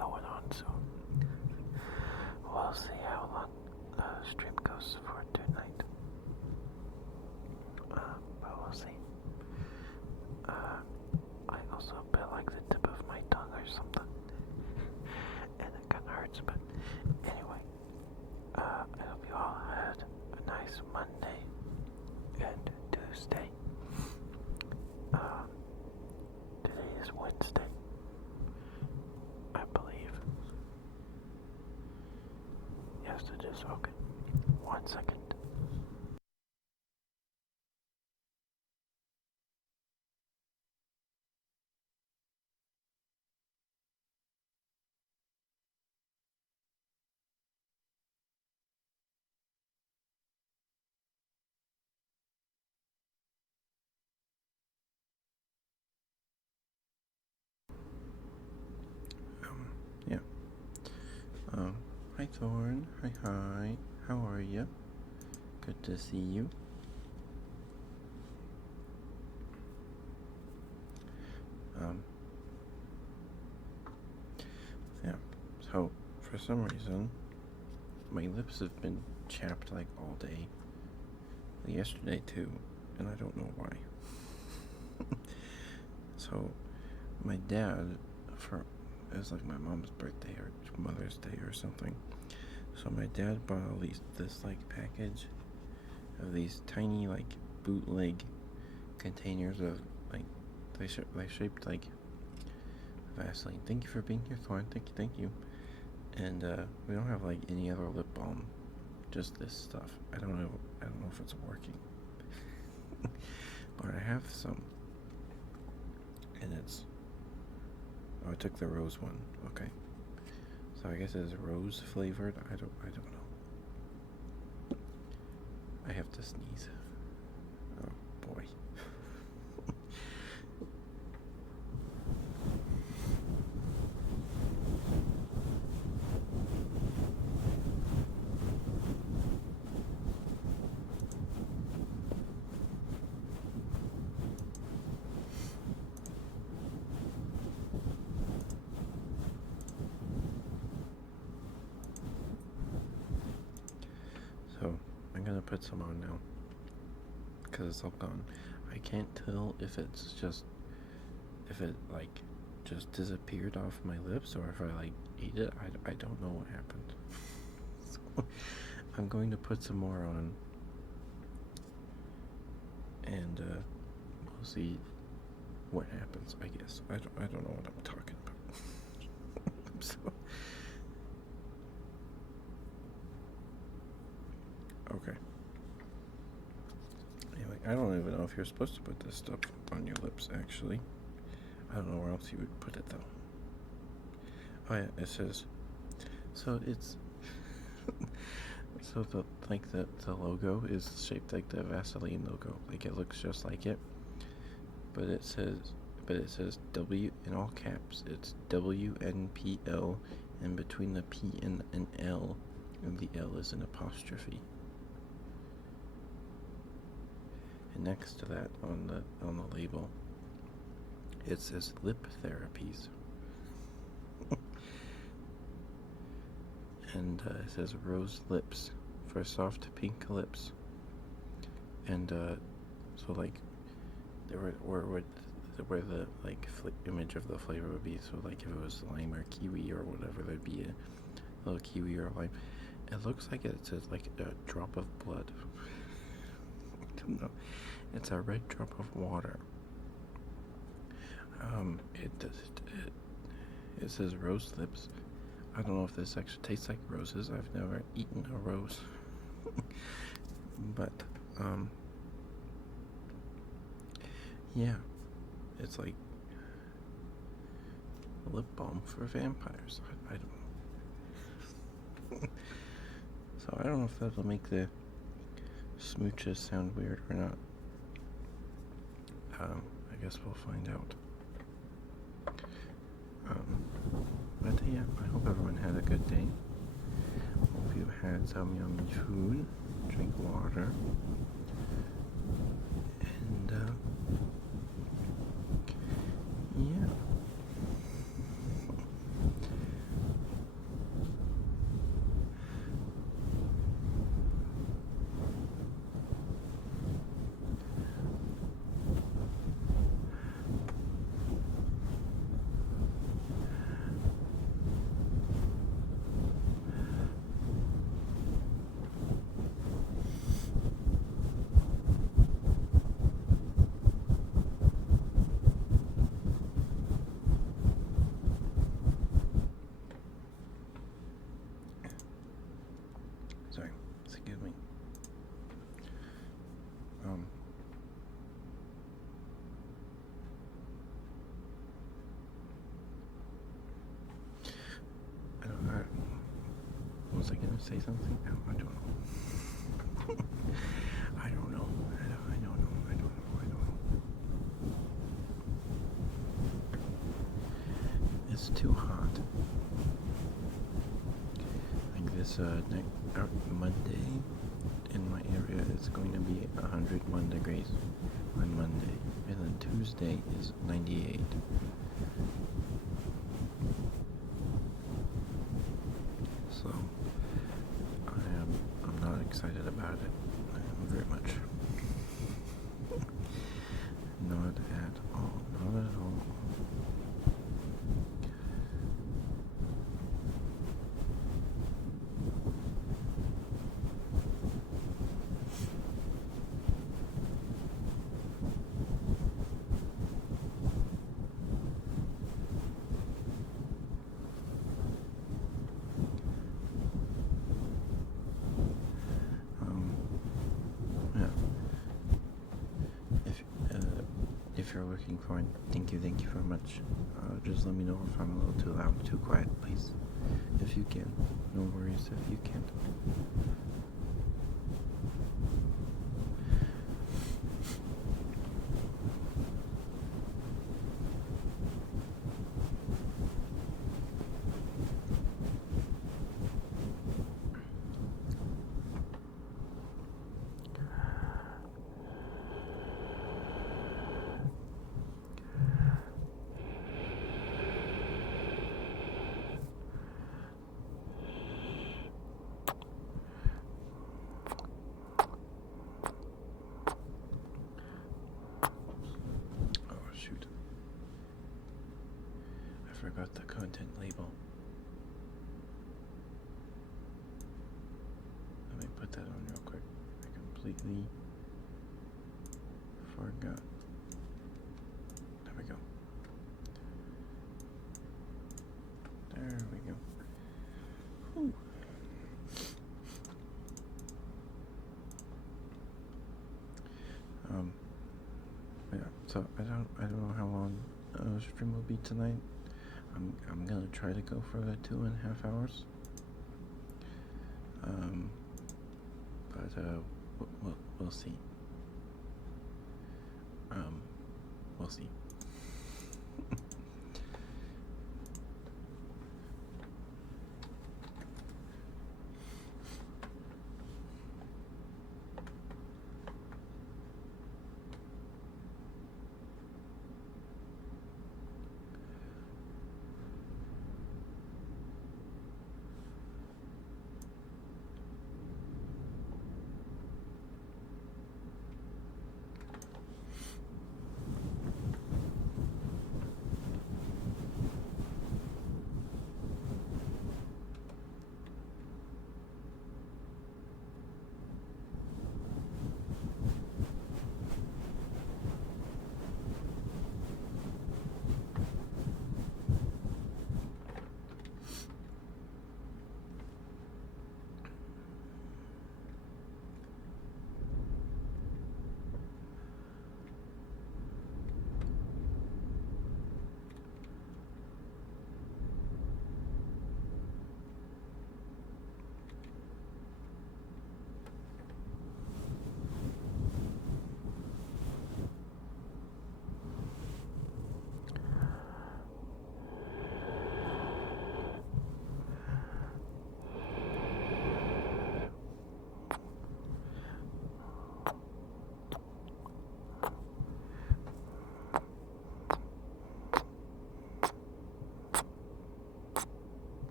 going on, so we'll see how long the stream goes for tonight. But we'll see. I also feel like the tip of my tongue or something, and it kind of hurts. But anyway, I hope you all had a nice Monday and Tuesday. Today is Wednesday, I believe. Yes, it is. Okay. 1 second. Yeah. Hi Thorn. Hi. How are you? Good to see you. Yeah. So, for some reason, my lips have been chapped like all day. Yesterday too, and I don't know why. So, my dad, it was like my mom's birthday or Mother's Day or something. So my dad bought this like package of these tiny like bootleg containers of like they shaped like Vaseline. Thank you for being here, Thorn. Thank you. And we don't have like any other lip balm, just this stuff. I don't know if it's working, but I have some, and it's. Oh, I took the rose one. Okay. So I guess it's rose flavored. I don't know. I have to sneeze. Oh boy. So I'm gonna put some on now because it's all gone. I can't tell if it like just disappeared off my lips or if I like ate it. I don't know what happened. So I'm going to put some more on, and we'll see what happens. I guess I don't know what I'm talking about. So okay. Anyway, I don't even know if you're supposed to put this stuff on your lips, actually. I don't know where else you would put it, though. Oh, yeah, it says... So, it's... so, the logo is shaped like the Vaseline logo. Like, it looks just like it. But it says W, in all caps, it's WNPL, and between the P and an L, and the L is an apostrophe. And next to that, on the label, it says lip therapies. And it says rose lips for soft pink lips. And so like where the like image of the flavor would be. So like if it was lime or kiwi or whatever, there'd be a little kiwi or lime. It looks like it says like a drop of blood. I don't know. It's a red drop of water. It says rose lips. I don't know if this actually tastes like roses. I've never eaten a rose. But, yeah. It's like lip balm for vampires. I don't know. So I don't know if that'll make the smooches sound weird or not. I guess we'll find out. But yeah, I hope everyone had a good day. Hope you had some yummy food, drink water, and yeah. I gonna say something? No, I don't know. I don't know. I don't know. I don't know. I don't know. It's too hot. Like this Monday in my area it's going to be 101 degrees on Monday, and then Tuesday is 98. So I'm not excited about it very much. Not at all. Not at all. Yeah. If you're looking for it, thank you very much. Just let me know if I'm a little too loud, too quiet, please. If you can. No worries if you can't. Oh, shoot. I forgot the content label. Let me put that on real quick. I completely forgot. There we go. There we go. Whew. Yeah. So I don't know how long stream will be tonight. I'm gonna try to go for the 2.5 hours. But we'll see. We'll see.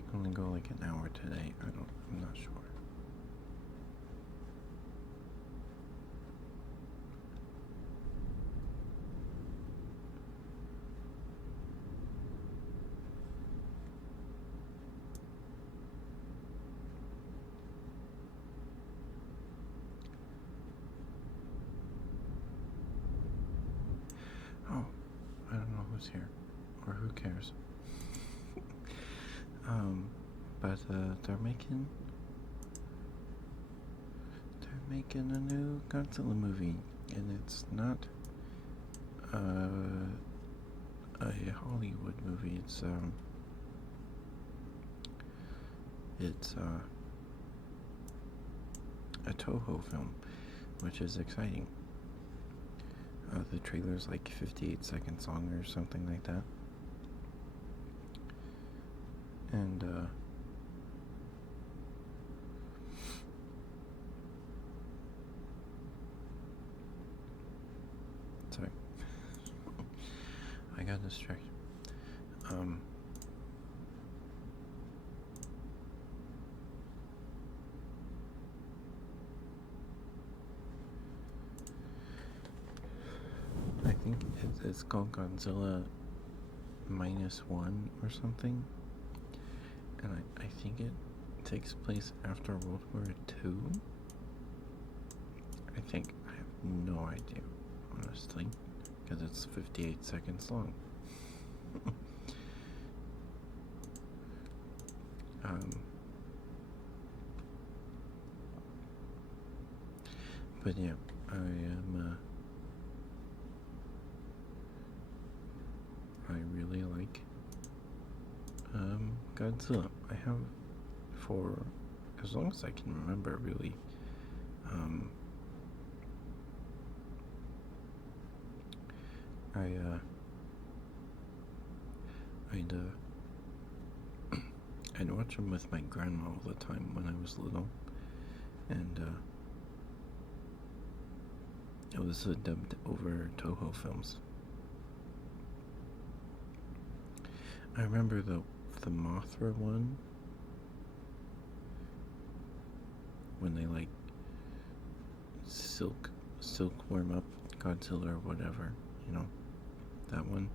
like only go like an hour today. I'm not sure. Oh, I don't know who's here, or who cares. But they're making a new Godzilla movie, and it's not a Hollywood movie. It's a Toho film, which is exciting. The trailer's like 58 seconds long or something like that. And sorry, I got distracted. I think it's called Godzilla -1 or something, and I think it takes place after World War II. I think. I have no idea, honestly, because it's 58 seconds long. But yeah, I really like Godzilla. I have for as long as I can remember, really. I'd watch them with my grandma all the time when I was little, and it was dubbed over Toho films. I remember the Mothra one, when they like silkworm up Godzilla or whatever, that one.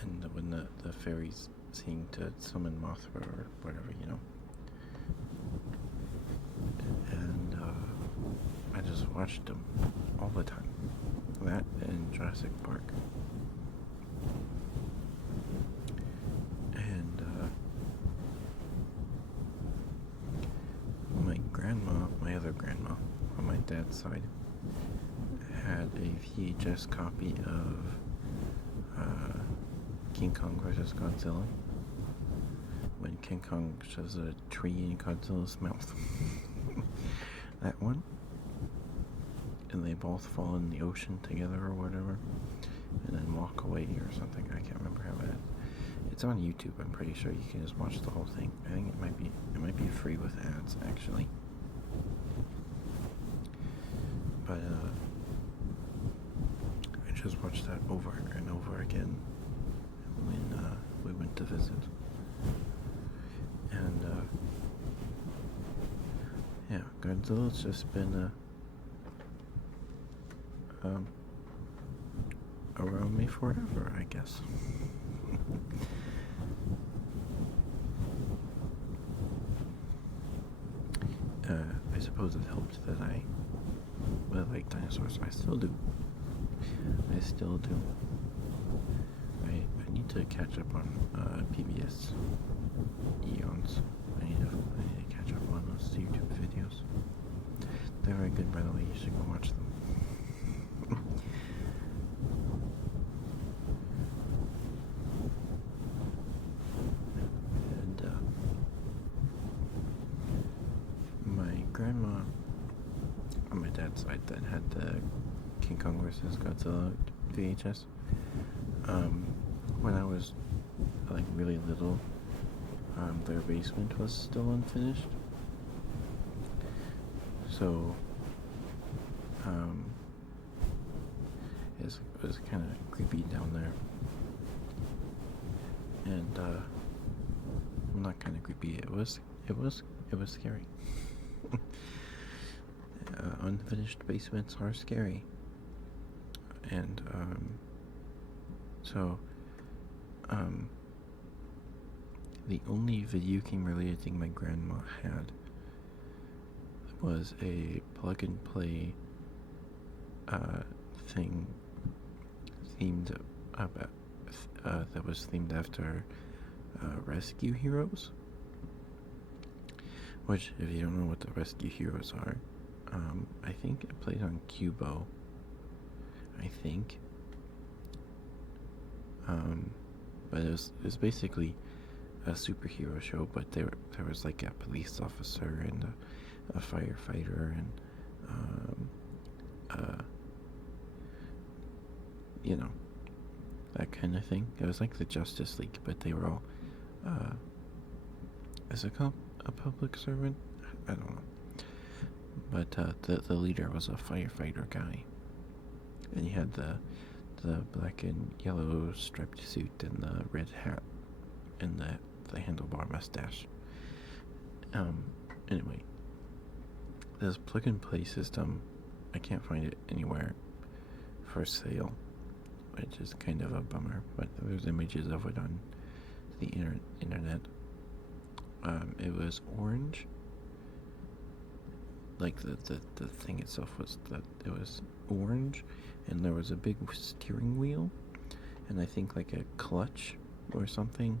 And when the fairies seem to summon Mothra or whatever, And I just watched them all the time. That and Jurassic Park. And my other grandma, on my dad's side, had a VHS copy of King Kong vs. Godzilla, when King Kong shoves a tree in Godzilla's mouth. That one. And they both fall in the ocean together or whatever, and then walk away or something. I can't remember how it is. It's on YouTube. I'm pretty sure you can just watch the whole thing. I think it might be free with ads, actually. But I just watched that over and over again when we went to visit. And yeah, Godzilla's just been around me forever, I guess. I suppose it helped that I like dinosaurs. I still do. I need to catch up on PBS Eons. I need to catch up on those YouTube videos. They're very good, by the way. You should go watch them. And my grandma on my dad's side that had the King Kong vs. Godzilla VHS. When I was like really little, their basement was still unfinished. So it was kind of creepy down there. And not kind of creepy. It was scary. Unfinished basements are scary, and so the only video game related thing my grandma had was a plug and play thing themed that was themed after Rescue Heroes. Which, if you don't know what the Rescue Heroes are, I think it played on Cubo. I think. But it was basically a superhero show, but there was like a police officer and a firefighter and you know, that kind of thing. It was like the Justice League, but they were all is it called a public servant? I don't know. But the leader was a firefighter guy, and he had the black and yellow striped suit and the red hat and the handlebar mustache. Anyway, this plug and play system, I can't find it anywhere for sale, which is kind of a bummer. But there's images of it on the internet. It was orange. Like the thing itself was that it was orange, and there was a big steering wheel, and I think like a clutch or something,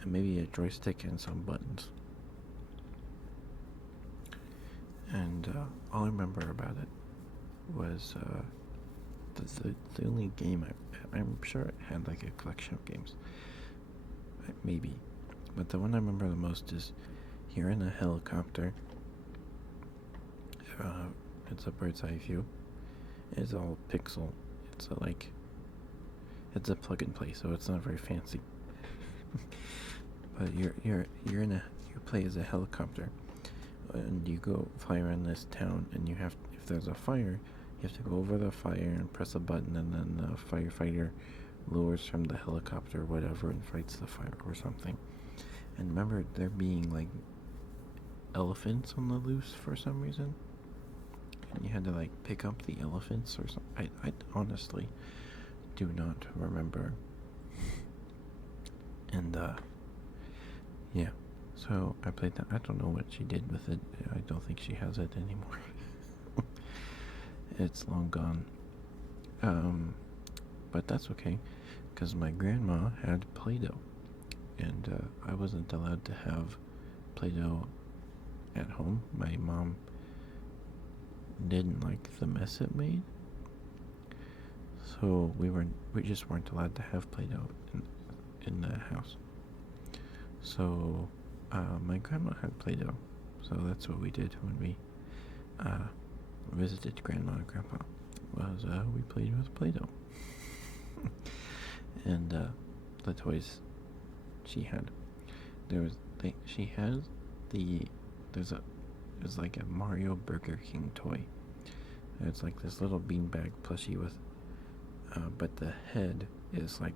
and maybe a joystick and some buttons. And all I remember about it was the only game I'm sure it had like a collection of games, maybe, but the one I remember the most is you're in a helicopter. It's a bird's eye view. It's all pixel. It's it's a plug and play, so it's not very fancy. But you play as a helicopter, and you go fly around this town, and if there's a fire, you have to go over the fire and press a button, and then the firefighter lowers from the helicopter or whatever and fights the fire or something. And remember there being like elephants on the loose for some reason. You had to like pick up the elephants or something. I honestly do not remember. And yeah, so I played that. I don't know what she did with it. I don't think she has it anymore. It's long gone. But that's okay, because my grandma had Play-Doh, and I wasn't allowed to have Play-Doh at home. My mom didn't like the mess it made, so we just weren't allowed to have Play-Doh in the house. So my grandma had Play-Doh, so that's what we did when we visited Grandma and Grandpa. Was we played with Play-Doh. And the toys she had, she has there's like a Mario Burger King toy. It's like this little beanbag plushie with, but the head is like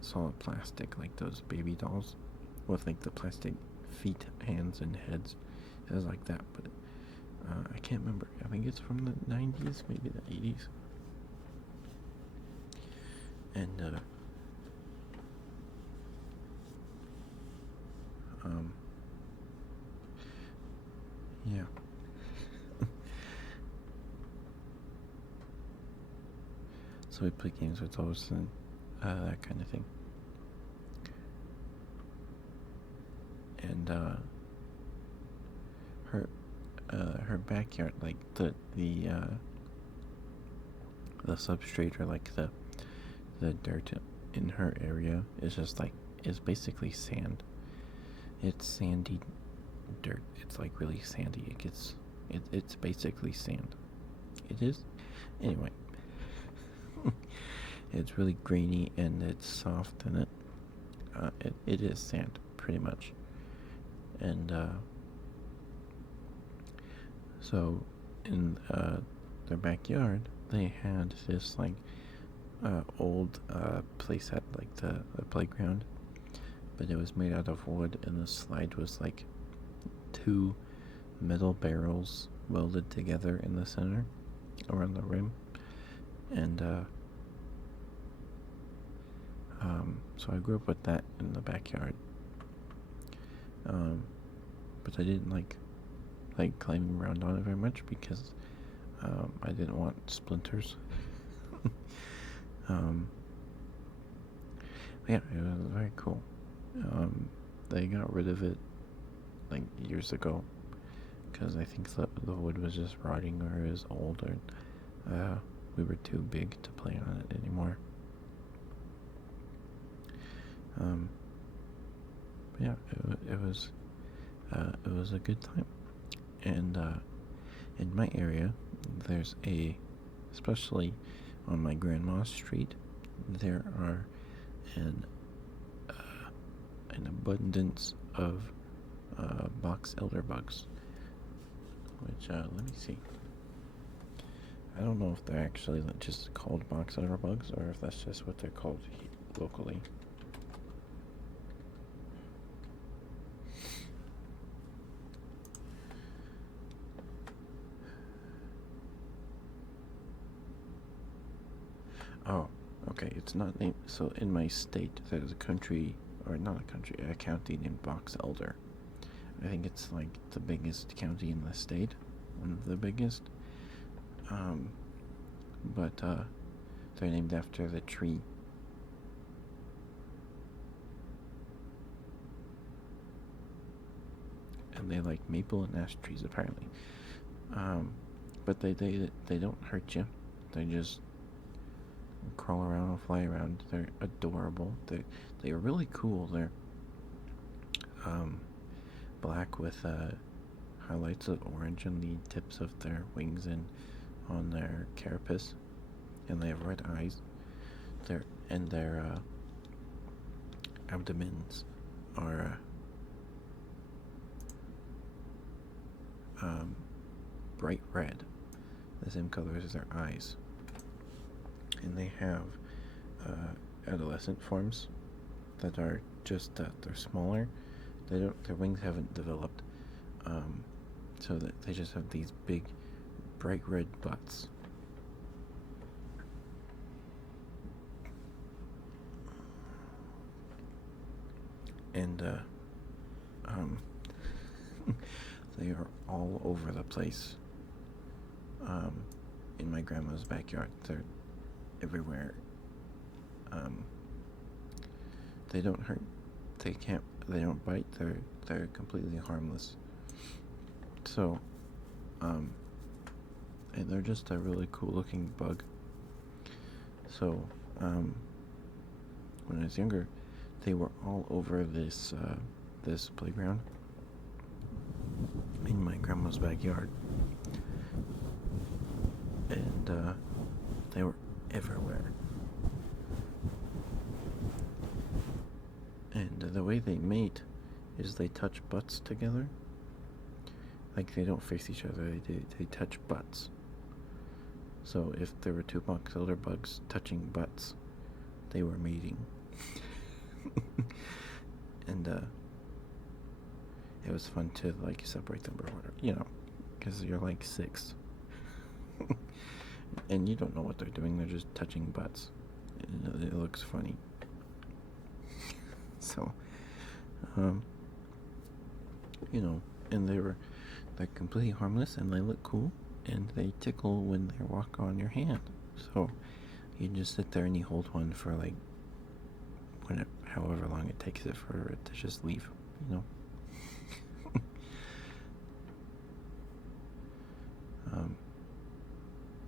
solid plastic, like those baby dolls, with like the plastic feet, hands, and heads. It was like that, but I can't remember. I think it's from the 90s, maybe the 80s. And yeah. So we play games with those and that kind of thing. And her backyard, like the substrate, or like the dirt in her area is just like, it's basically sand. It's sandy dirt. It's like really sandy. It's basically sand. It is. Anyway, it's really grainy and it's soft, and it is sand pretty much. And so in their backyard they had this like old place at like the playground, but it was made out of wood, and the slide was like two metal barrels welded together in the center around the rim. And so I grew up with that in the backyard. But I didn't like climbing around on it very much because I didn't want splinters. Yeah, it was very cool. They got rid of it like years ago because I think the wood was just rotting or it was old, or we were too big to play on it anymore. Yeah, it was a good time. And in my area, there's especially on my grandma's street, there are an abundance of box elderbugs. Which let me see. I don't know if they're actually just called box elderbugs or if that's just what they're called locally. Oh, okay. It's not named. So in my state, there's a country, or not a country, a county named Box Elder. I think it's like the biggest county in the state, one of the biggest. But they're named after the tree. And they like maple and ash trees apparently. But they don't hurt you. They just crawl around and fly around. They're adorable. They are really cool. They're black with highlights of orange on the tips of their wings and on their carapace, and they have red eyes. Their abdomens are bright red, the same color as their eyes. And they have adolescent forms that are just they're smaller. Their wings haven't developed, so that they just have these big, bright red butts. And they are all over the place. In my grandma's backyard, they're everywhere. They don't hurt. They don't bite. They're completely harmless. So, and they're just a really cool looking bug. So, when I was younger, they were all over this playground in my grandma's backyard, and they were everywhere. And the way they mate is they touch butts together. Like, they don't face each other, they touch butts. So if there were two box elder bugs touching butts, they were mating. And it was fun to like separate them or whatever, because you're like 6. And you don't know what they're doing, they're just touching butts. It looks funny. So, and they're completely harmless, and they look cool, and they tickle when they walk on your hand. So, you just sit there and you hold one for like, however long it takes it for it to just leave,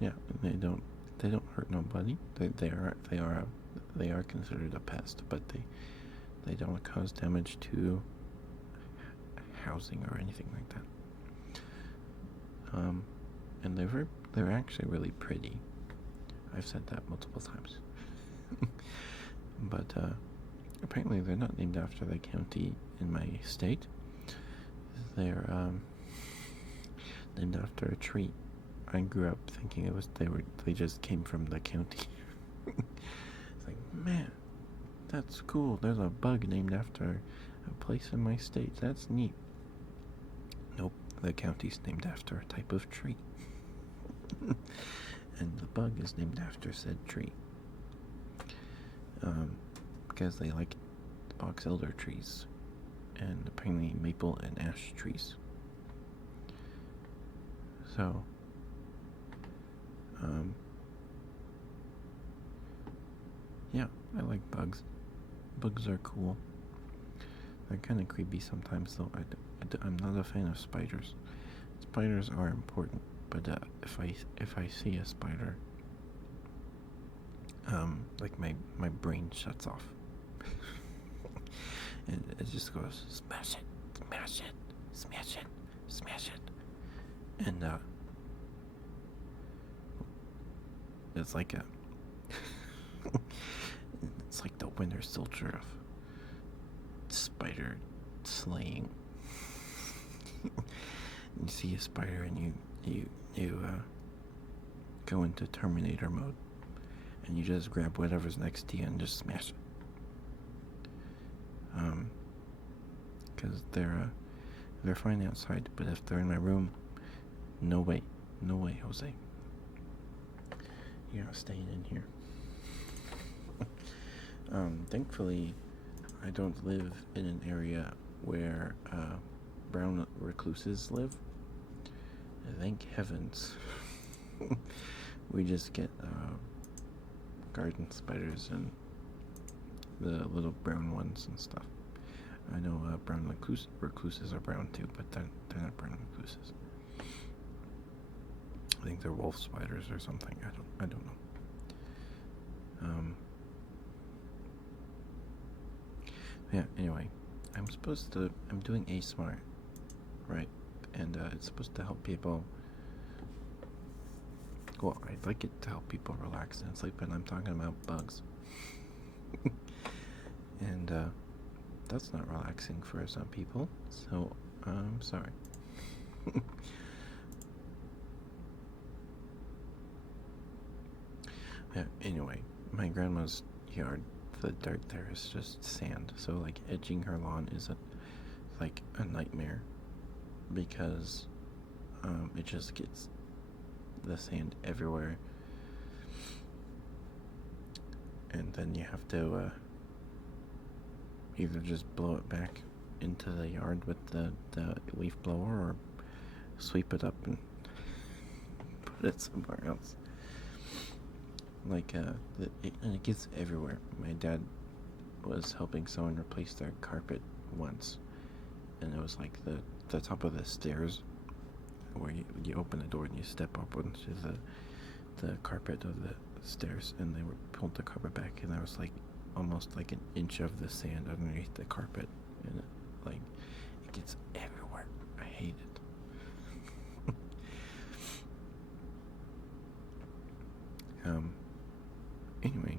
Yeah, they don't hurt nobody. They are considered a pest, but they don't cause damage to housing or anything like that. And they're actually really pretty. I've said that multiple times. But apparently they're not named after the county in my state. They're named after a tree. I grew up thinking they just came from the county. It's like, man, that's cool. There's a bug named after a place in my state. That's neat. Nope, the county's named after a type of tree. And the bug is named after said tree. Because they like box elder trees. And apparently maple and ash trees. So, yeah, I like bugs. Bugs are cool. They're kind of creepy sometimes, though. I'm not a fan of spiders. Spiders are important, but if I see a spider, like my brain shuts off, and it just goes smash it, smash it, smash it, smash it, and it's like a it's like the Winter Soldier of spider slaying. You see a spider and you go into Terminator mode, and you just grab whatever's next to you and just smash it. Because they're fine outside, but if they're in my room, no way, Jose. You're not staying in here. Thankfully, I don't live in an area where brown recluses live. Thank heavens. We just get garden spiders and the little brown ones and stuff. I know brown recluses are brown too, but they're not brown recluses. I think they're wolf spiders or something. I don't know. Yeah, anyway, I'm doing ASMR, right? And it's supposed to help people. Well, I'd like it to help people relax and sleep, and I'm talking about bugs. And that's not relaxing for some people, so I'm sorry. Yeah, anyway, my grandma's yard, the dirt there is just sand, so like edging her lawn is like a nightmare, because it just gets the sand everywhere, and then you have to either just blow it back into the yard with the leaf blower, or sweep it up and put it somewhere else. Like and it gets everywhere. My dad was helping someone replace their carpet once, and it was like the top of the stairs, where you open the door and you step up onto the carpet of the stairs, and they pulled the carpet back, and there was like almost like an inch of the sand underneath the carpet, and it gets everywhere. I hate it. Anyway.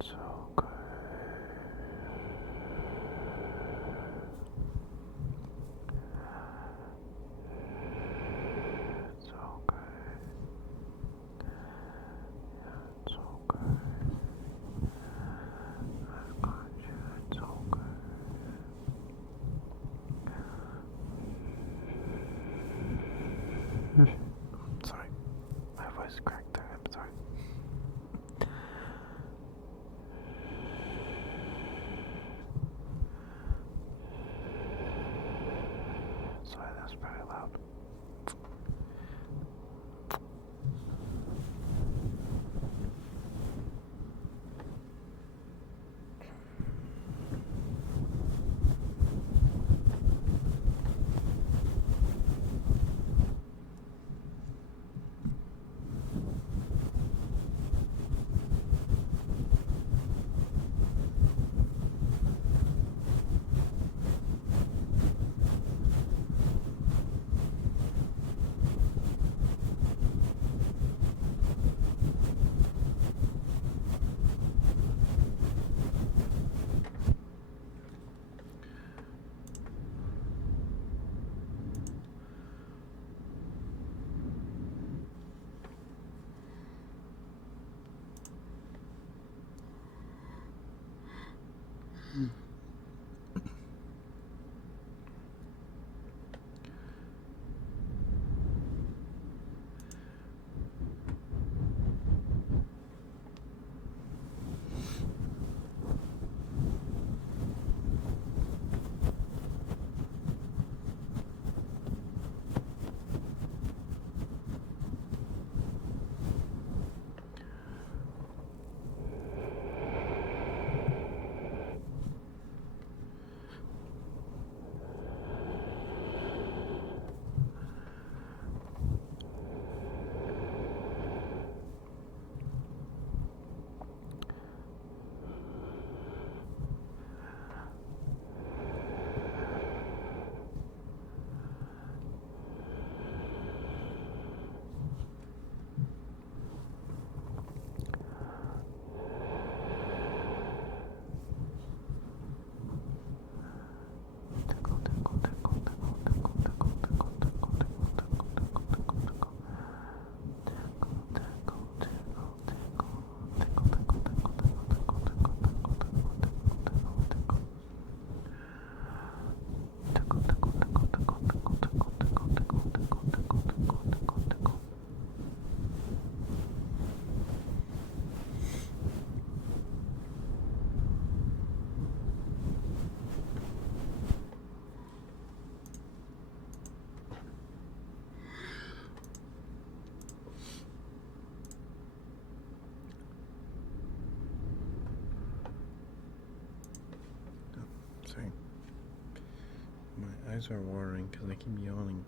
so good. So good. Yeah, so good. I've got you. It's so good. Sorry, my voice cracked there. I'm sorry. Sorry, that's very loud. Sorry. My eyes are watering because I keep yawning.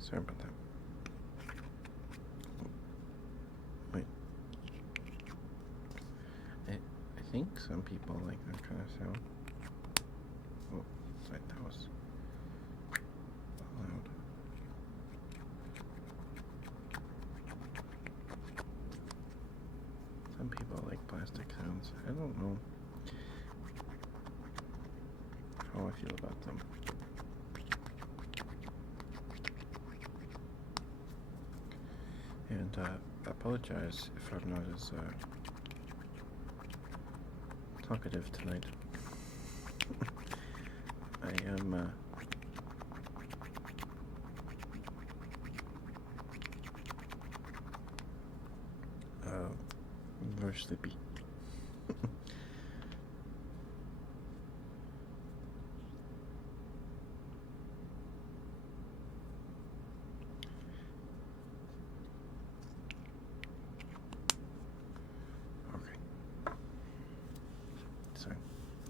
Sorry about that. Wait. I think some people like that kind of sound. Oh, sorry, that was loud. Some people like plastic sounds. I don't know how I feel about them. And I apologize if I'm not as talkative tonight. I am Very sleepy. Okay. So,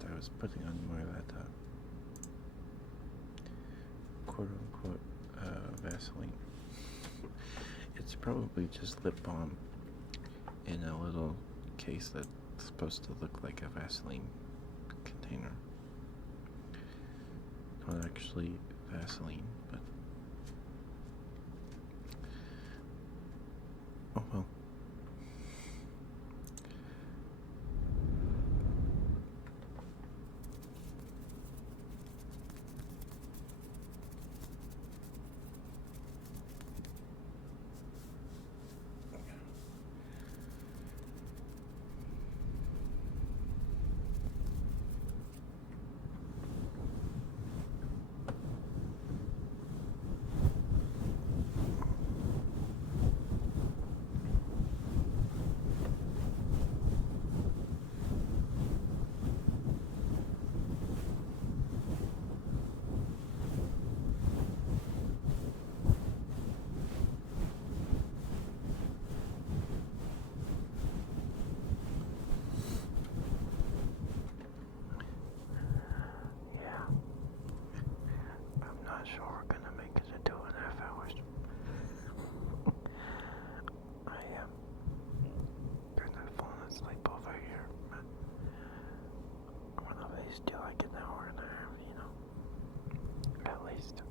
I was putting on more of that quote unquote Vaseline. It's probably just lip balm in a little case that's supposed to look like a Vaseline container. Not actually Vaseline, but oh well. Yeah. I'm not sure we're gonna make it to 2.5 hours. I am kind of falling asleep over here, but I want to at least do like an hour and a half, you know, at least.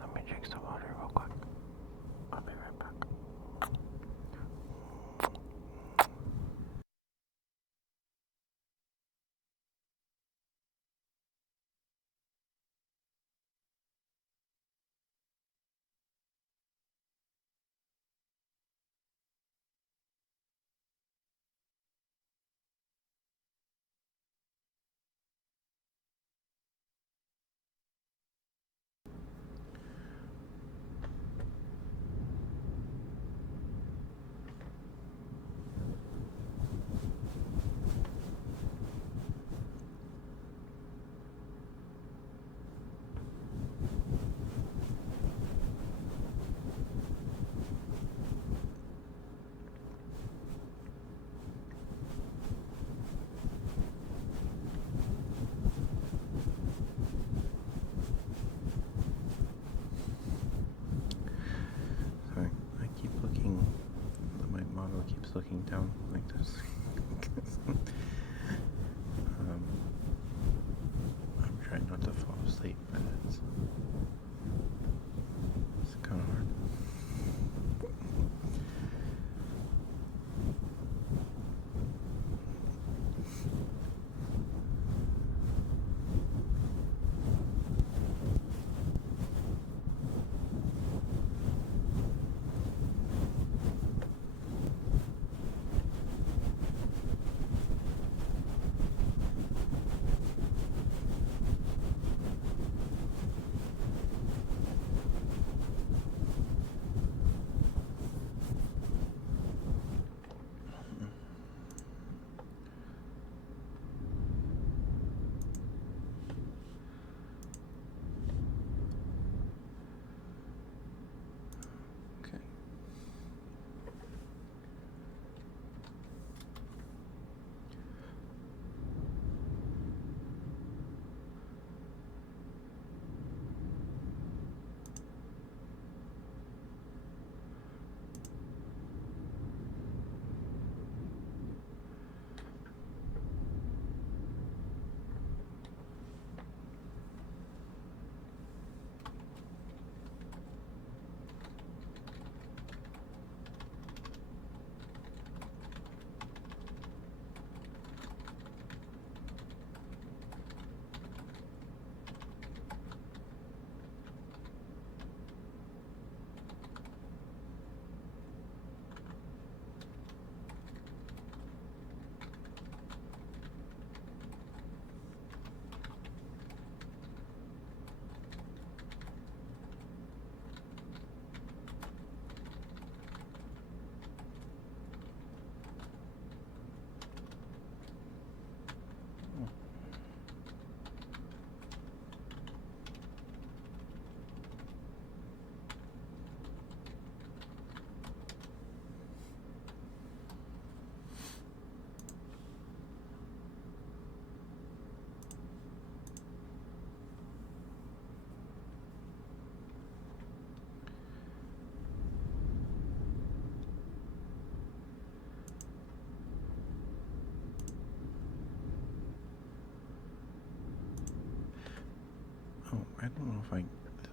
Let me drink some water real quick. I'll be right back. Sorry, I keep looking. My model keeps looking down like this. I'm trying not to fall asleep, but it's kind of hard.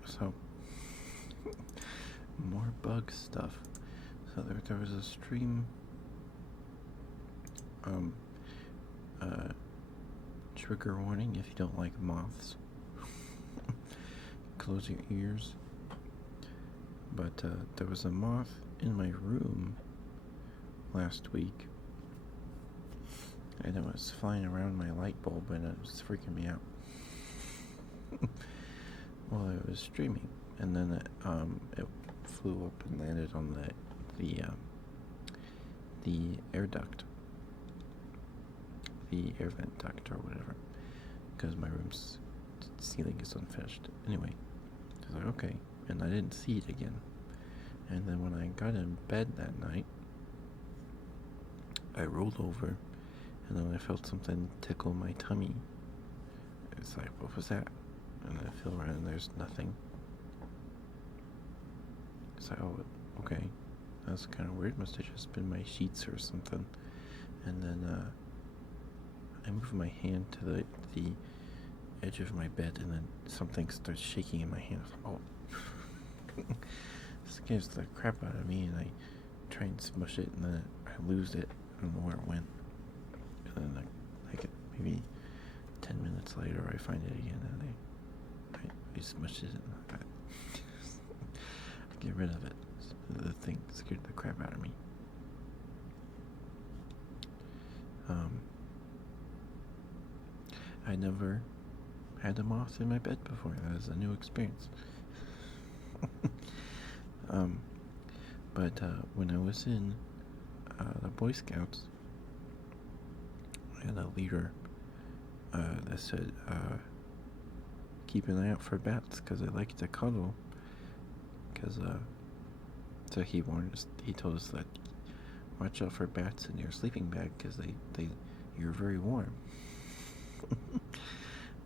So more bug stuff. So there was a stream. Trigger warning if you don't like moths. Close your ears. But there was a moth in my room last week, and it was flying around my light bulb, and it was freaking me out. Well, I was streaming, and then it flew up and landed on the air duct, the air vent duct or whatever, because my room's ceiling is unfinished. Anyway, I was like, okay, and I didn't see it again. And then when I got in bed that night, I rolled over, and then I felt something tickle my tummy. It's like, what was that? And I feel around, and there's nothing. It's like, oh, okay, that's kind of weird. Must have just been my sheets or something. And then I moved my hand to the edge of my bed, and then something starts shaking in my hand. Oh, scares the crap out of me, and I try and smush it, and then I lose it. I don't know where it went. And then like maybe 10 minutes later, I find it again, and I smush it, and I get rid of it. The thing scared the crap out of me. I never had a moth in my bed before. That was a new experience. But when I was in the Boy Scouts, I had a leader that said, keep an eye out for bats, because they like to cuddle. So he warned us, he told us that watch out for bats in your sleeping bag, because you're very warm.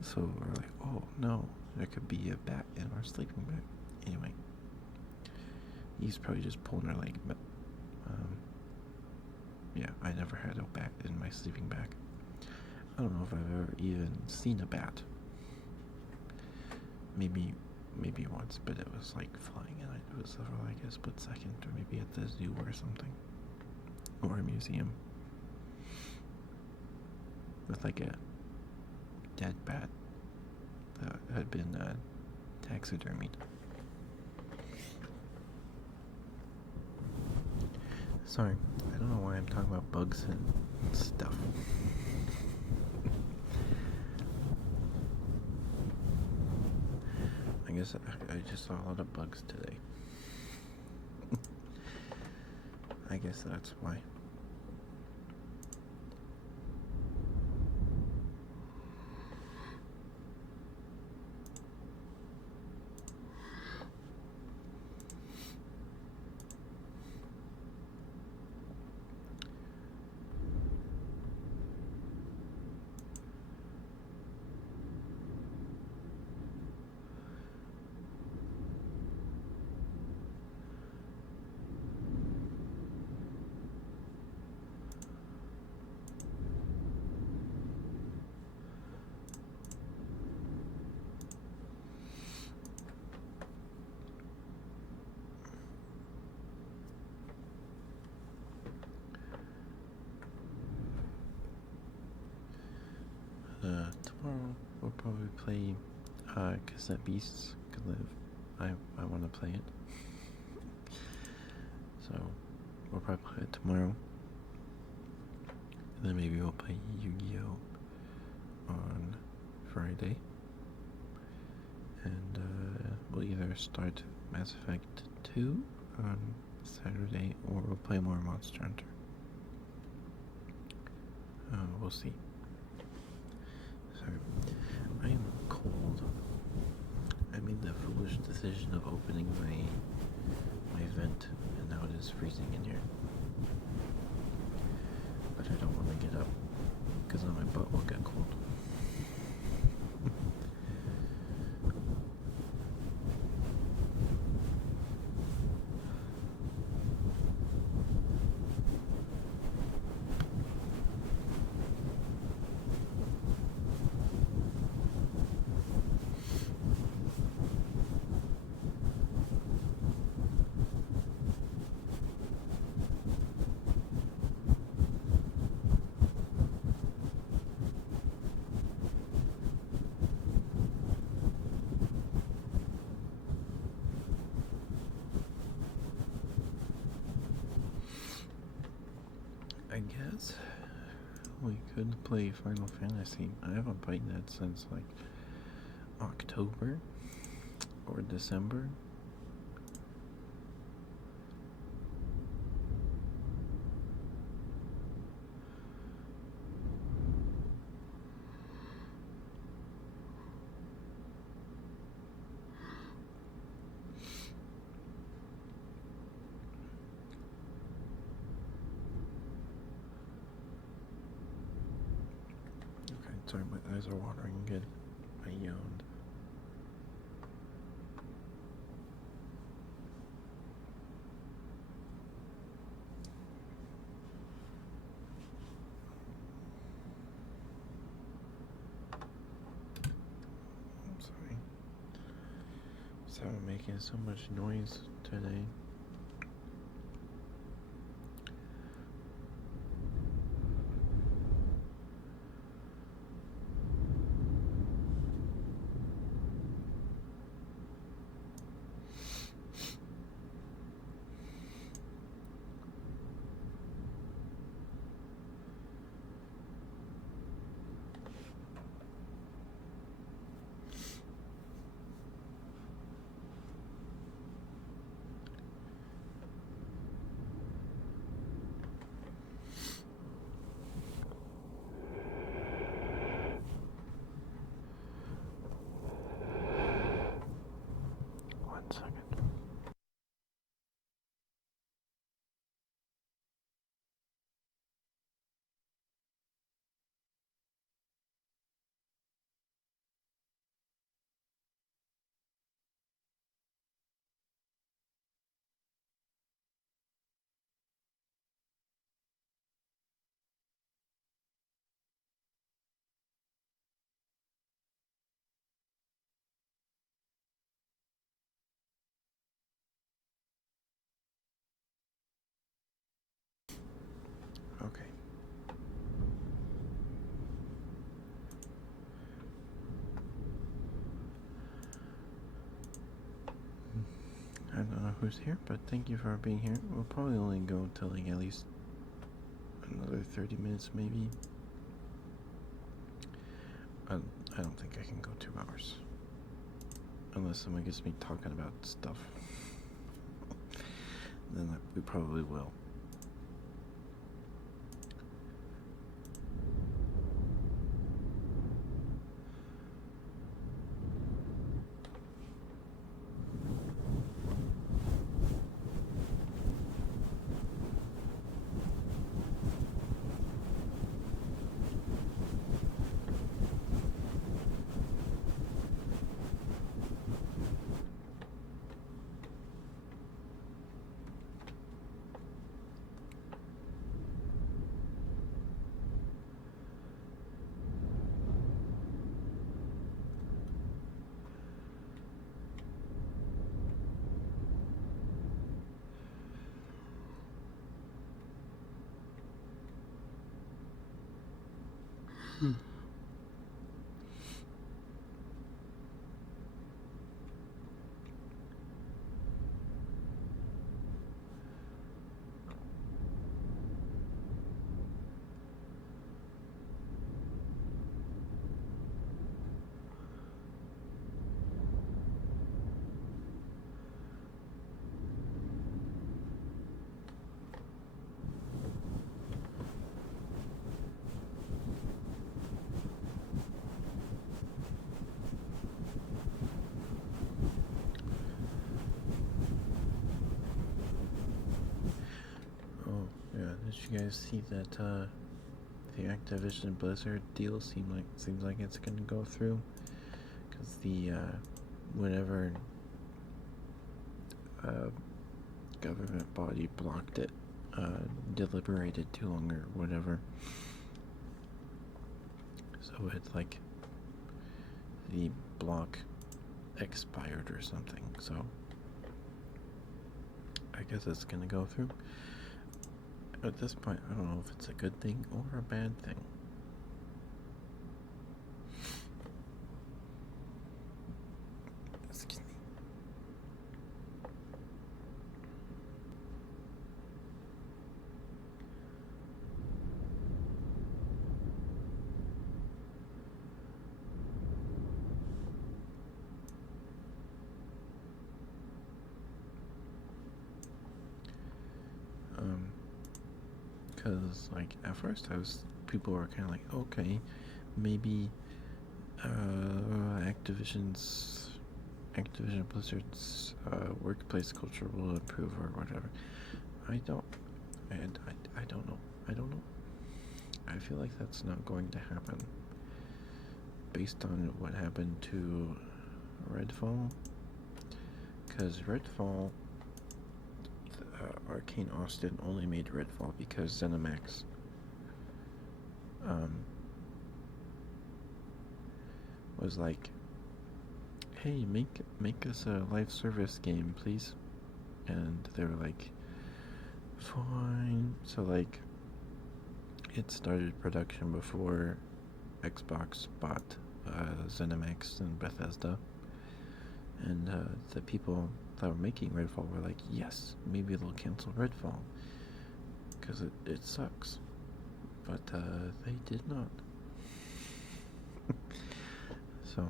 So we're like, oh no, there could be a bat in our sleeping bag. Anyway, he's probably just pulling her leg, but yeah, I never had a bat in my sleeping bag. I don't know if I've ever even seen a bat. Maybe once, but it was like flying, and it was for like a split second, or maybe at the zoo or something, or a museum, with like a dead bat that had been taxidermied. Sorry, I don't know why I'm talking about bugs and stuff. I guess I just saw a lot of bugs today. I guess that's why. Tomorrow we'll probably play Cassette Beasts, because I want to play it. So we'll probably play it tomorrow. And then maybe we'll play Yu-Gi-Oh! On Friday. And we'll either start Mass Effect 2 on Saturday, or we'll play more Monster Hunter. We'll see. Sorry, I am cold. I made the foolish decision of opening my vent, and now it is freezing in here. But I don't want to get up, because then my butt will get cold. I guess we could play Final Fantasy. I haven't played that since like October or December. Okay, sorry, my eyes are watering again. I yawned. I'm sorry. Sorry, I'm making so much noise today. One second. Okay. I don't know who's here, but thank you for being here. We'll probably only go till like at least another 30 minutes, maybe. I don't think I can go 2 hours. Unless someone gets me talking about stuff. Then we probably will. Oh, yeah. Did you guys see that the Activision Blizzard deal seems like it's gonna go through? Because the whatever government body blocked it, deliberated too long or whatever. So it's like the block expired or something. So I guess it's gonna go through. At this point, I don't know if it's a good thing or a bad thing. Excuse me. Because, like, at first people were kind of like, okay, maybe Activision Blizzard's workplace culture will improve or whatever. I don't, and I don't know. I don't know. I feel like that's not going to happen based on what happened to Redfall. Because Redfall, Arcane Austin only made Redfall because ZeniMax was like, hey, make us a live service game, please. And they were like, fine. So, like, it started production before Xbox bought ZeniMax and Bethesda. And the people that were making Redfall were like, yes, maybe they'll cancel Redfall. Because it sucks. But they did not. So,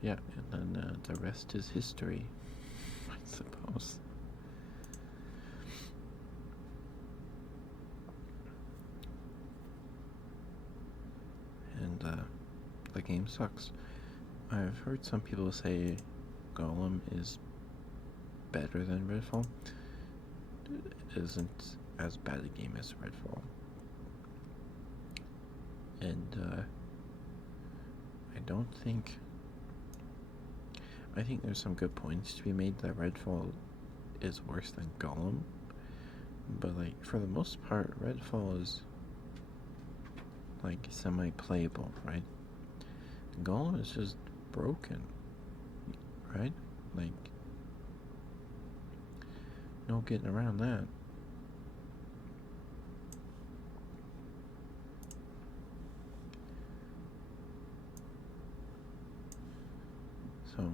yeah, and then the rest is history, I suppose. And the game sucks. I've heard some people say Golem is better than Redfall. It isn't as bad a game as Redfall. And I think there's some good points to be made that Redfall is worse than Golem. But, like, for the most part, Redfall is, like, semi-playable, right? Golem is just broken, right? Like, no getting around that. So,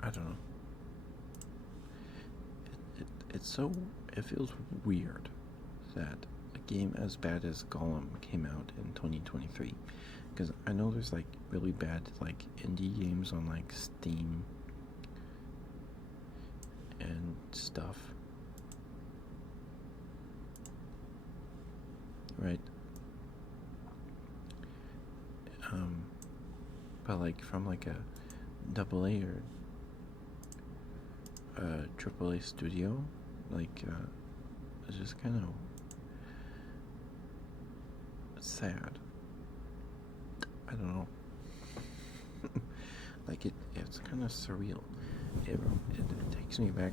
I don't know. It feels weird that a game as bad as Golem came out in 2023. Because I know there's, like, really bad, like, indie games on, like, Steam and stuff. Right? But, like, from, like, a AA or AAA studio, like, it's just kind of sad. I don't know. Like, it's kind of surreal. It takes me back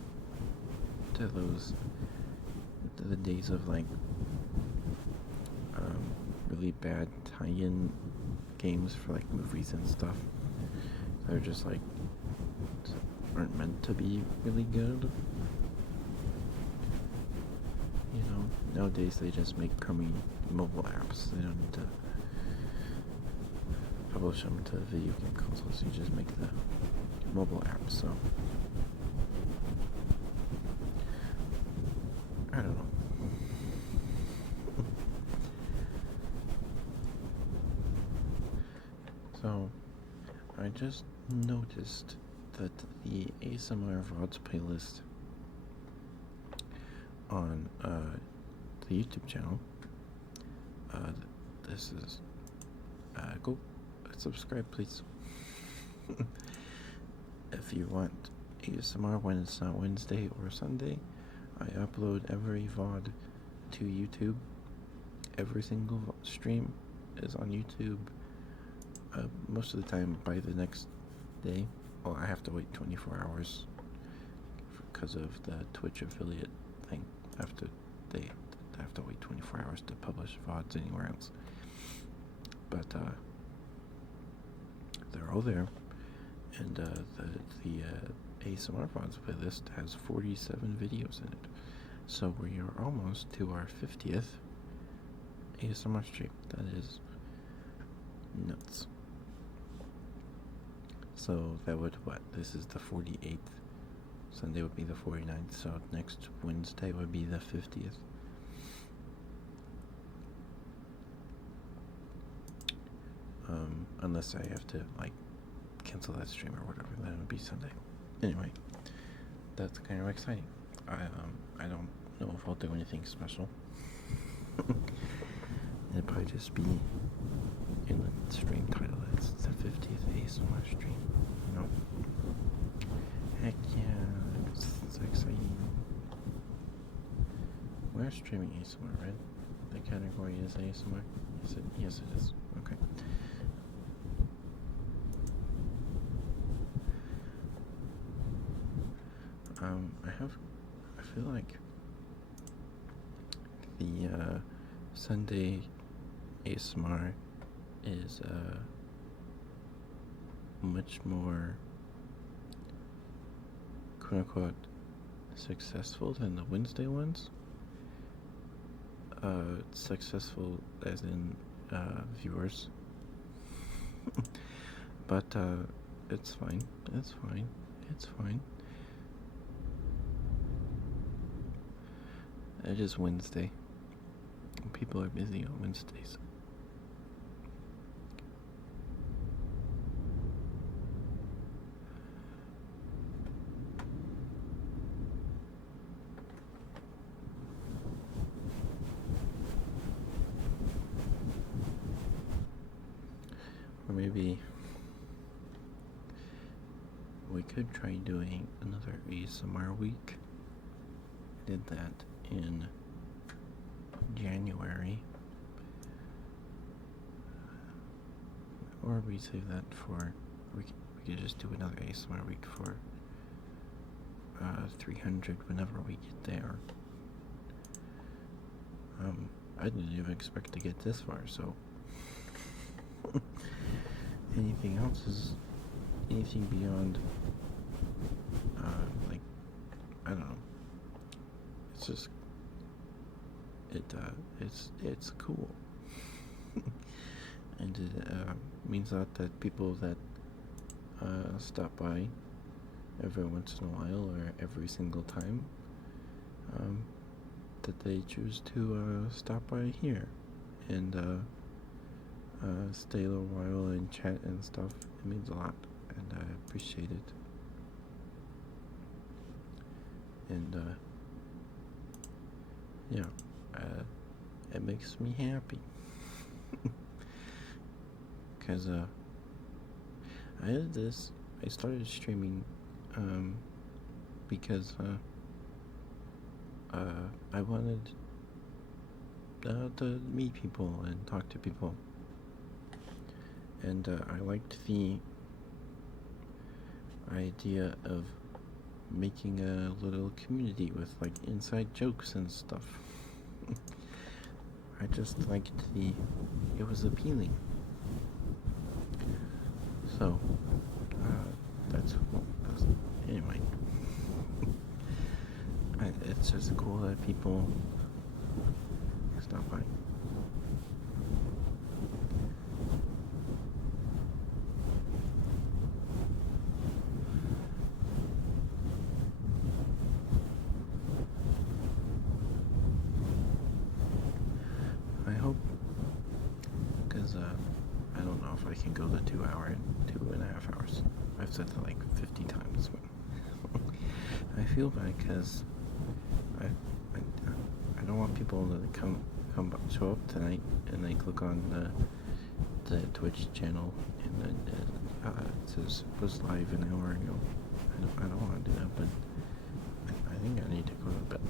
to the days of, like, really bad tie-in games for, like, movies and stuff. They're just, like, aren't meant to be really good. You know, nowadays they just make crummy mobile apps. They don't need to publish them to video game consoles. You just make the mobile app. So I don't know. So I just noticed that the ASMR VODs playlist on the YouTube channel, this is, go subscribe, please. If you want ASMR when it's not Wednesday or Sunday, I upload every VOD to YouTube. Every single stream is on YouTube. Most of the time by the next day. Well, I have to wait 24 hours because of the Twitch affiliate thing. They have to wait 24 hours to publish VODs anywhere else. But they're all there, and the ASMR VODs playlist has 47 videos in it. So we are almost to our 50th ASMR stream. That is nuts. So that would, this is the 48th. Sunday would be the 49th, so next Wednesday would be the 50th. Unless I have to, like, cancel that stream or whatever, then it would be Sunday. Anyway, that's kind of exciting. I don't know if I'll do anything special. It'd probably just be in the stream title. It's the 50th ASMR stream. You know. Heck yeah, it's exciting. We're streaming ASMR, right? The category is ASMR. Yes, it is. Okay. I feel like the Sunday ASMR is much more quote unquote successful than the Wednesday ones. Successful as in viewers. But it's fine. It's fine. It's fine. It is Wednesday. People are busy on Wednesdays. Or maybe we could try doing another ASMR week. I did that in January. Or we save that for, we could just do another ASMR week for 300 whenever we get there. I didn't even expect to get this far, so anything else is anything beyond like, I don't know, it's just it's cool. And it means that people that stop by every once in a while or every single time that they choose to stop by here and stay a little while and chat and stuff. It means a lot, and I appreciate it. And yeah, it makes me happy. Because I started streaming because I wanted to meet people and talk to people. And I liked the idea of making a little community with like inside jokes and stuff. I just liked it was appealing. So, that's anyway. It's just cool that people stop by. I hope, because I don't know if I can go the 2.5 hours. I've said that like 50 times, but I feel bad because I don't want people to show up tonight and they click on the Twitch channel and then it says was live an hour ago. I don't want to do that, but I think I need to go to bed.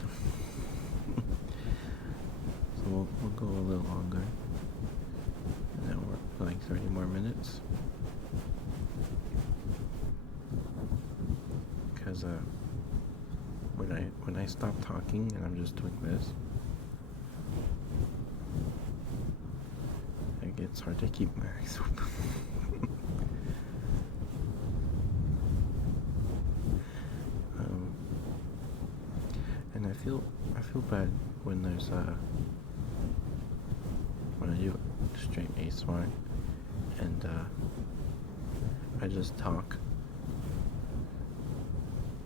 So we'll go a little longer. An hour, like 30 more minutes. Because when I stop talking and I'm just doing this, it gets hard to keep my eyes open. And I feel bad when there's when I do stream ASMR and I just talk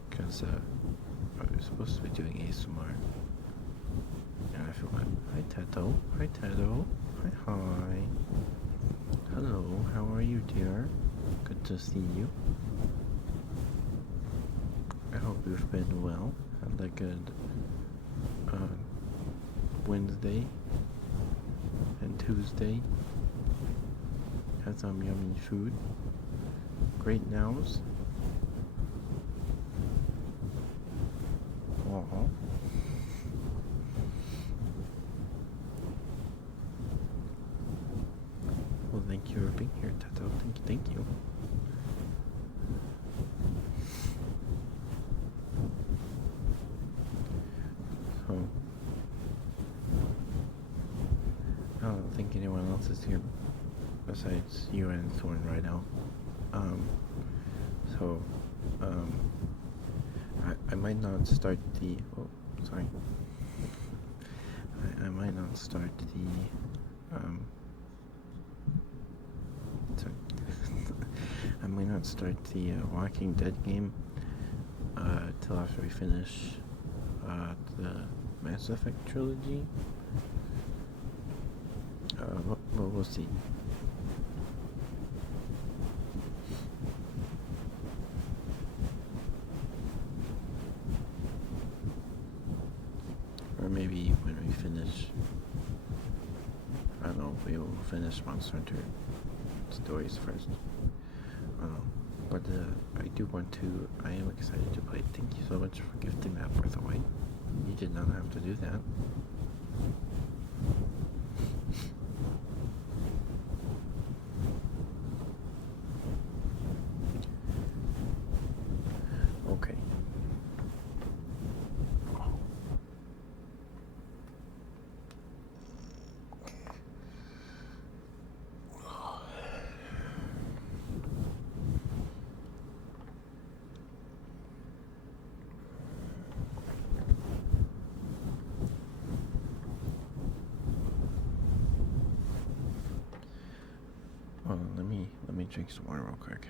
because I was supposed to be doing ASMR and I feel bad. Hi Tato. Hi Tato. Hi. Hello, how are you, dear? Good to see you. I hope you've been well. Had a good Wednesday and Tuesday. Had some yummy food. Great nows. Aww. Well, thank you for being here, Tato. Thank you. So, I don't think anyone else is here besides you and Thorn right now. So, I might not start the. Oh, sorry. I might not start the. Sorry. I might not start the Walking Dead game till after we finish the Mass Effect trilogy. But we'll see. Or maybe when we finish, I don't know, we will finish Monster Hunter stories first. I don't know. But I am excited to play. Thank you so much for gifting that Breath away. You did not have to do that. Okay. Well, let me drink some water real quick.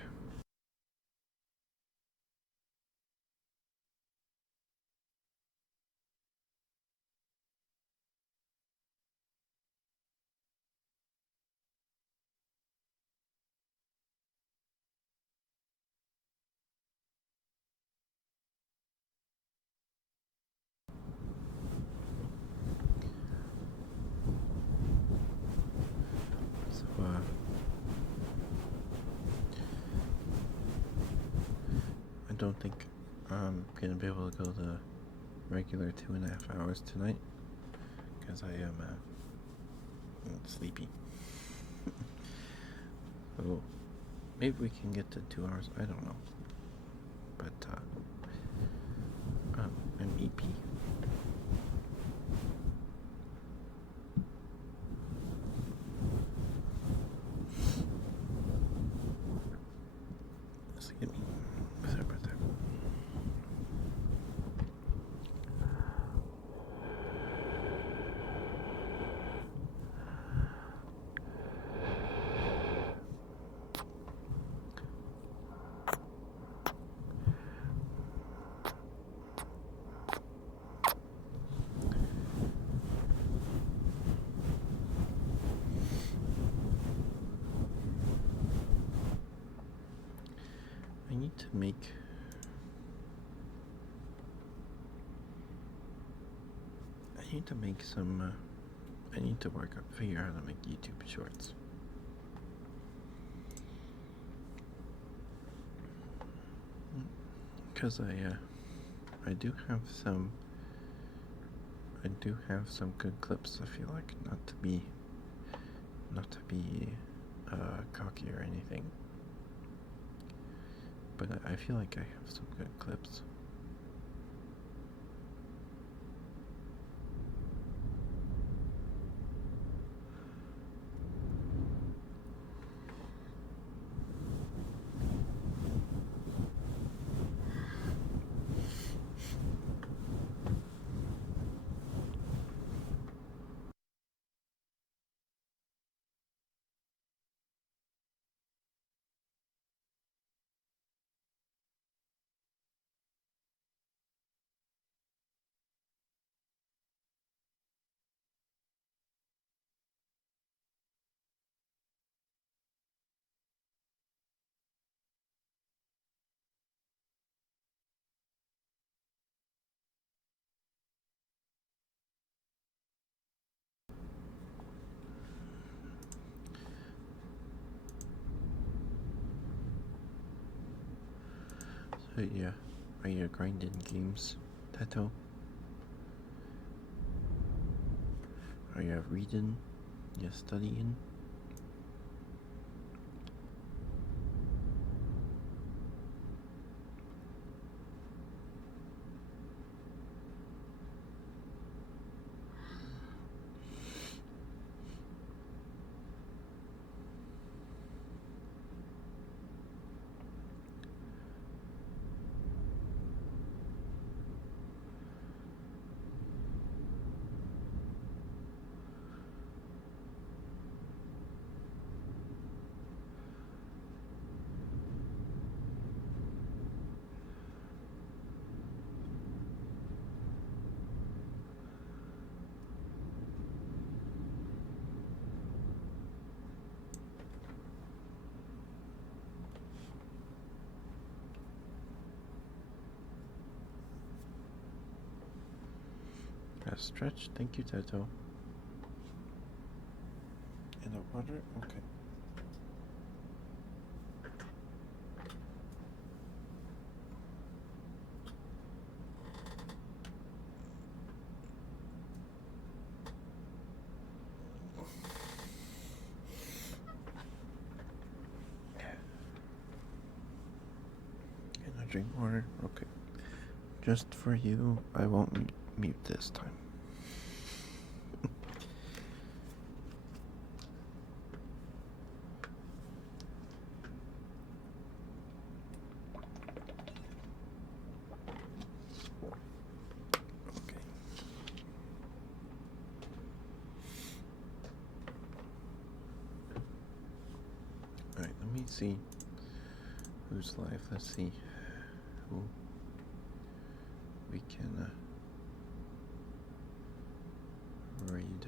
So, I don't think I'm gonna be able to go the regular 2.5 hours tonight because I am sleepy. So maybe we can get to 2 hours. I don't know, but I'm EP. Excuse me. Sorry about that. I need to make. I need to make some. I need to figure out how to make YouTube shorts. Because I do have some. I do have some good clips. I feel like not to be cocky or anything, but I feel like I have some good clips. Are you grinding games, Tato? Are you reading? You studying? A stretch? Thank you, Tato. In the water? Okay. Can I drink water? Okay. Just for you, I won't mute this time. Okay. Alright, let me see who's live. Let's see who we can read.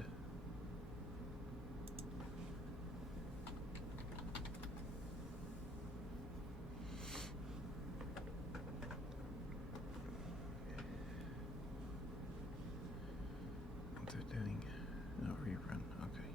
They're doing a rerun. Okay.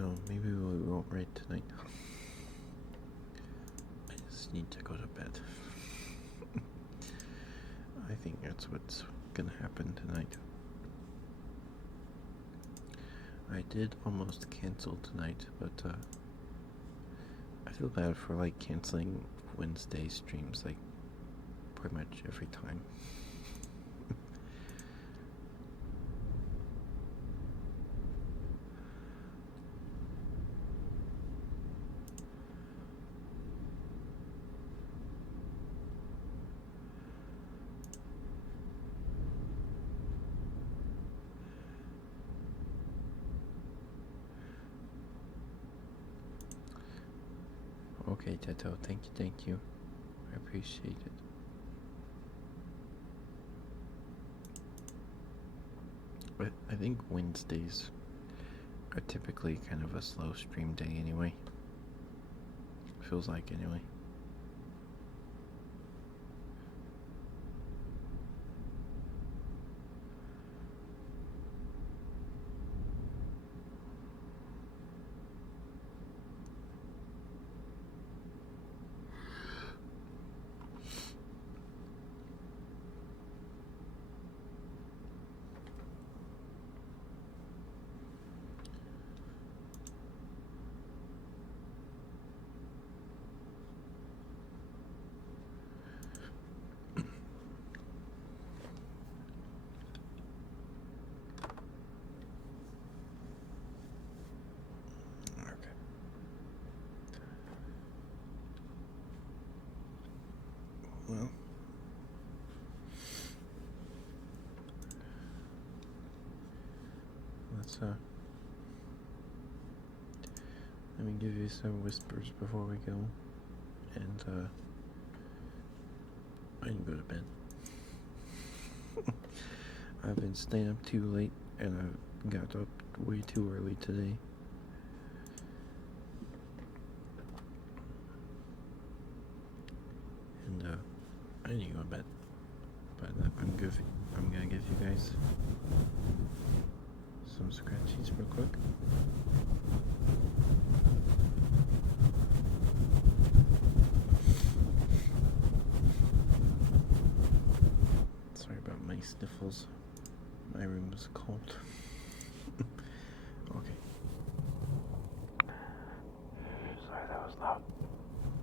Oh, maybe we won't read tonight. I just need to go to bed. I think that's what's gonna happen tonight. I did almost cancel tonight, but I feel bad for like canceling Wednesday streams like pretty much every time. Okay, Tato, thank you. I appreciate it. But I think Wednesdays are typically kind of a slow stream day anyway. Feels like anyway. Well, let's let me give you some whispers before we go, and I didn't go to bed. I've been staying up too late, and I got up way too early today. And I need to go to bed. But I'm gonna give you guys some scratchies real quick. Sorry about my sniffles. My room is cold. Okay. Sorry, that was loud.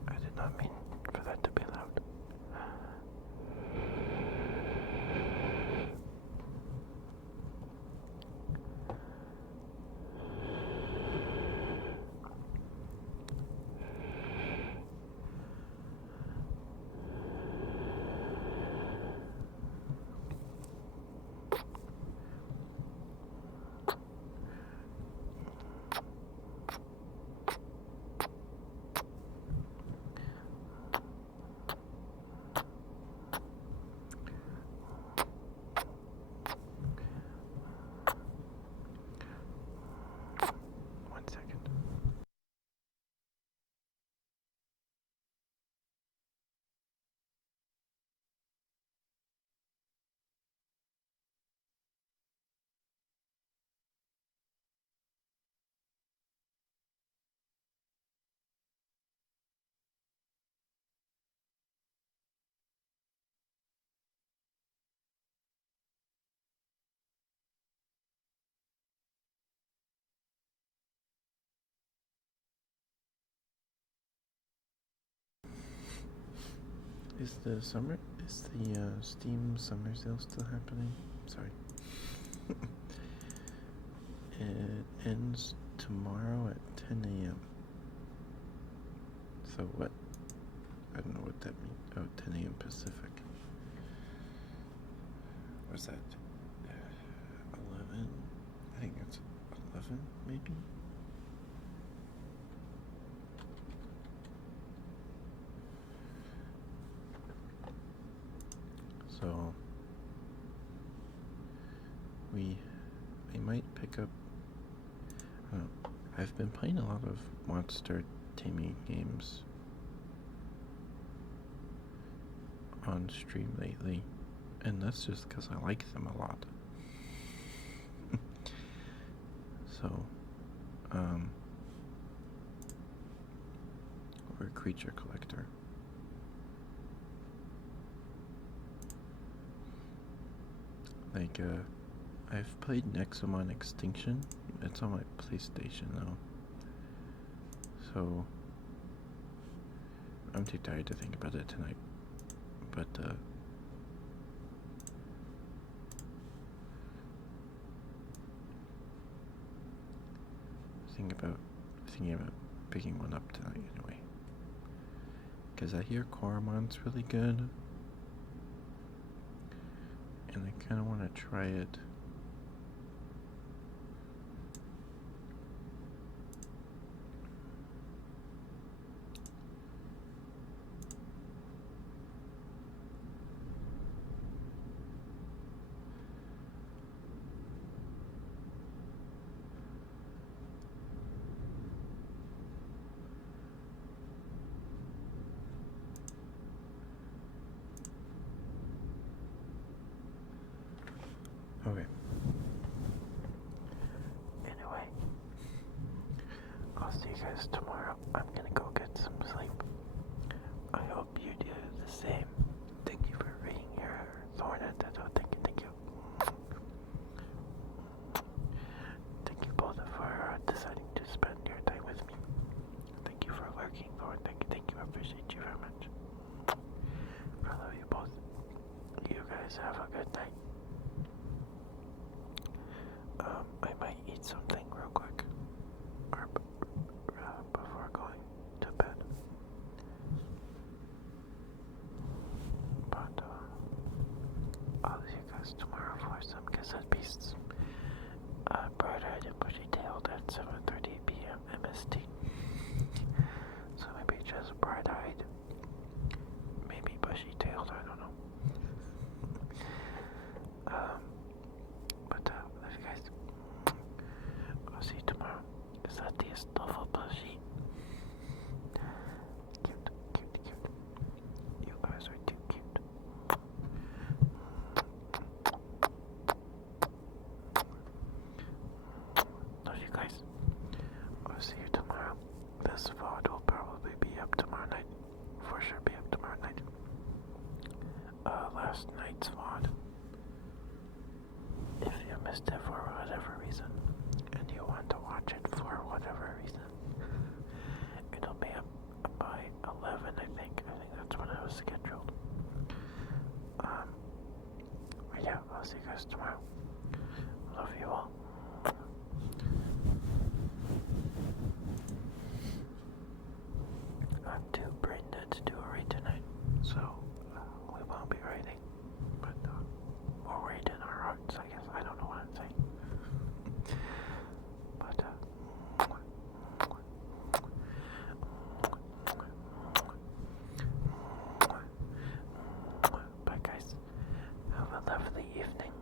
I did not mean for that to be loud. One second. Is the Steam summer sale still happening? Sorry. It ends tomorrow at 10 a.m. So what? I don't know what that means. Oh, 10 a.m. Pacific. What's that? 11? I think it's 11, maybe? So I might pick up. I've been playing a lot of monster taming games on stream lately, and that's just because I like them a lot. So, or a creature collector. Like, I've played Nexomon Extinction. It's on my PlayStation now. So, I'm too tired to think about it tonight. But, thinking about picking one up tonight anyway. Because I hear Coramon's really good. And I kind of want to try it. Okay. Anyway, I'll see you guys tomorrow. I'm gonna go get some sleep. I hope you do the same. Thank you for reading your Thorn and Tattoo. Thank you. Thank you both for deciding to spend your time with me. Thank you for lurking, Thorn. Thank you. I appreciate you very much. I love you both. You guys have a good night. I might eat something real quick, or before going to bed. But I'll see you guys tomorrow for some Cassette Beasts. Bright-eyed and bushy-tailed at 7:30 p.m. MST. So maybe just bright-eyed, maybe bushy-tailed. I don't know. missed it for whatever reason, and you want to watch it for whatever reason, it'll be up by 11, I think. I think that's when it was scheduled. Yeah, I'll see you guys tomorrow. Love you all. I'm too brain dead to do a read tonight, so we won't be writing, but we'll read in our hearts, I guess. I don't know what I'm saying. But, bye guys. Have a lovely evening.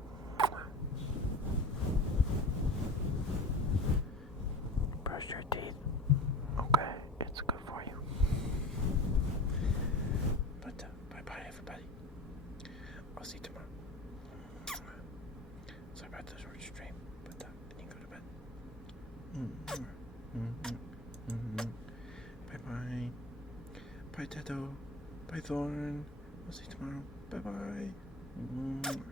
Brush your teeth. Okay, it's good for you. But bye-bye, everybody. I'll see you tomorrow. Sorry about the short stream, but I need to go to bed. Bye-bye. Bye, Teto. Bye, Thorn. I'll see you tomorrow. Bye-bye.